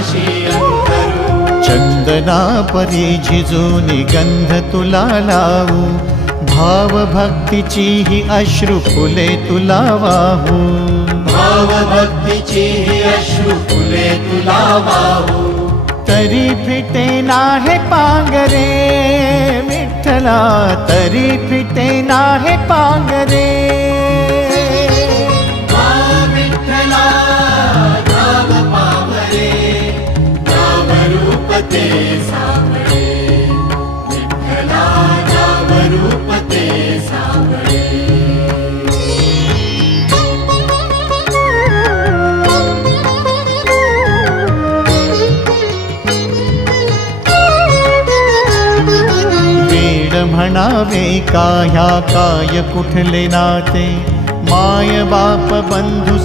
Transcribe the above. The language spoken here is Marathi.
पाशी अंतरू। चंदना परी झिजूनी गंध तुला लावू, भाव भक्तीची ही अश्रु फुले तुला वाहू। भाव भक्तीची ही अश्रु फुले तुला वाहू। तरी फिटे नाहे पांगरे विठ्ठला, तरी फिटे नाहे पांगरे। विठ्ठला धाव पावरे, धाव रूप ते सावळे। विठ्ठला धाव रूप ते सावळे। म्हणावे का ह्या काय कुठले नाते, माय बाप बंधू